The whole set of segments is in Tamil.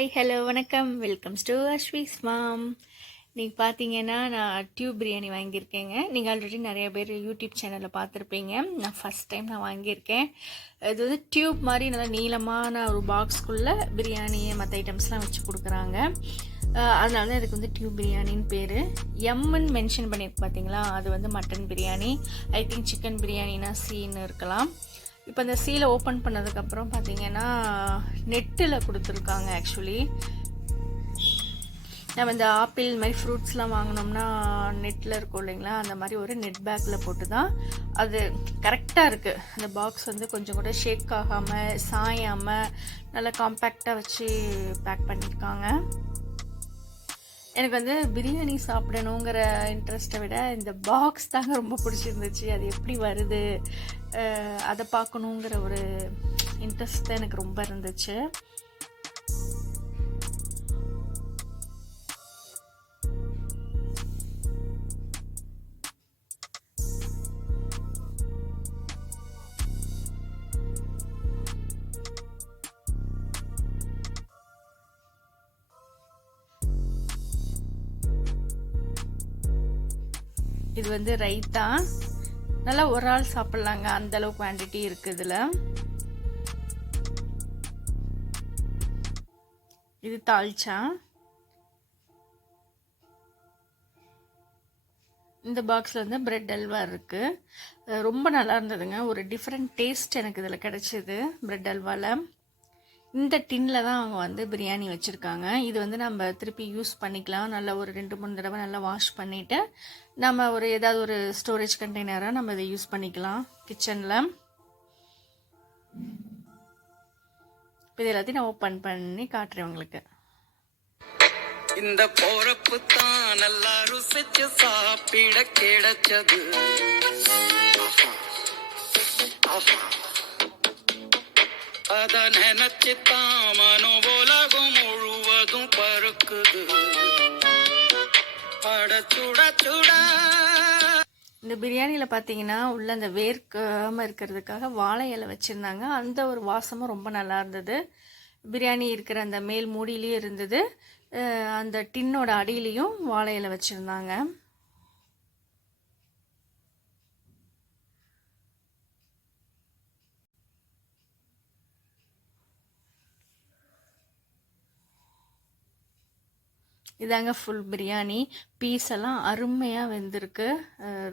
ஹாய் ஹலோ வணக்கம் வெல்கம்ஸ் டு அஸ்வீஸ் மாம். இன்றைக்கி பார்த்தீங்கன்னா நான் டியூப் பிரியாணி வாங்கியிருக்கேங்க. நீங்கள் ஆல்ரெடி நிறைய பேர் யூடியூப் சேனலில் பார்த்துருப்பீங்க. நான் ஃபஸ்ட் டைம் நான் வாங்கியிருக்கேன். இது வந்து டியூப் மாதிரி நல்லா நீளமான ஒரு பாக்ஸ்குள்ளே பிரியாணி மற்ற ஐட்டம்ஸ்லாம் வச்சு கொடுக்குறாங்க. அதனால தான் இதுக்கு வந்து டியூப் பிரியாணின்னு பேர். எம்முன்னு மென்ஷன் பண்ணியிருக்கு பார்த்தீங்களா, அது வந்து mutton biryani. I think chicken பிரியாணினா சீன்னு இருக்கலாம். இப்போ இந்த சீலை ஓப்பன் பண்ணதுக்கப்புறம் பார்த்தீங்கன்னா நெட்டில் கொடுத்துருக்காங்க. ஆக்சுவலி நம்ம இந்த ஆப்பிள் மாதிரி ஃப்ரூட்ஸ்லாம் வாங்கினோம்னா நெட்டில் இருக்கும் இல்லைங்களா, அந்த மாதிரி ஒரு நெட் பேக்கில் போட்டு தான் அது கரெக்டாக இருக்குது. அந்த பாக்ஸ் வந்து கொஞ்சம் கூட ஷேக் ஆகாமல் சாயாமல் நல்லா காம்பேக்டாக வச்சு பேக் பண்ணியிருக்காங்க. எனக்கு வந்து பிரியாணி சாப்பிடணுங்கிற இன்ட்ரெஸ்ட்டை விட இந்த பாக்ஸ் தாங்க ரொம்ப பிடிச்சிருந்துச்சு. அது எப்படி வருது அதை பார்க்கணுங்கிற ஒரு இன்ட்ரெஸ்ட் தான் எனக்கு ரொம்ப இருந்துச்சு. இது வந்து ரைத்தா, நல்லா ஒரு ஆள் சாப்பிட்லாங்க, அந்தளவு குவான்டிட்டி இருக்குது இதில். இது தால்ச்சா. இந்த பாக்ஸில் வந்து பிரெட் அல்வா இருக்குது. ரொம்ப நல்லா இருந்ததுங்க. ஒரு டிஃப்ரெண்ட் டேஸ்ட் எனக்கு இதில் கிடச்சிது பிரெட் அல்வாவில். இந்த டின்னில் தான் அவங்க வந்து பிரியாணி வச்சுருக்காங்க. இது வந்து நம்ம திருப்பி யூஸ் பண்ணிக்கலாம். நல்லா ஒரு 2-3 தடவை நல்லா வாஷ் பண்ணிவிட்டு நம்ம ஒரு ஏதாவது ஒரு ஸ்டோரேஜ் கண்டெய்னராக நம்ம இதை யூஸ் பண்ணிக்கலாம் கிச்சனில். இது எல்லாத்தையும் நான் ஓப்பன் பண்ணி காட்டுறேன் உங்களுக்கு. இந்த போறப்பு தான் நல்லா ருசிச்சு சாப்பிட கிடைச்சது. அத நினைச்சுத்தான் மனோ உலகம் முழுவதும் பருக்குது. இந்த பிரியாணியில் பார்த்தீங்கன்னா உள்ள அந்த வேர்க்காமல் இருக்கிறதுக்காக வாழை இலை வச்சுருந்தாங்க. அந்த ஒரு வாசமும் ரொம்ப நல்லா இருந்தது. பிரியாணி இருக்கிற அந்த மேல் மூடியிலையும் இருந்தது, அந்த டின்னோட அடியிலையும் வாழை இலை வச்சுருந்தாங்க. இதாங்க ஃபுல் பிரியாணி. பீஸ் எல்லாம் அருமையாக வெந்திருக்கு.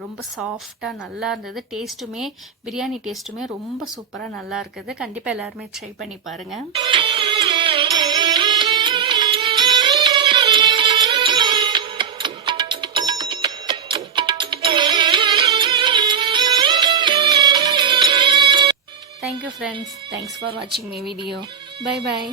ரொம்ப சாஃப்டாக நல்லா இருந்தது. டேஸ்ட்டுமே பிரியாணி டேஸ்ட்டுமே ரொம்ப சூப்பராக நல்லா இருக்குது. கண்டிப்பாக எல்லாருமே ட்ரை பண்ணி பாருங்கள். Thank you friends. Thanks for watching my video. Bye bye.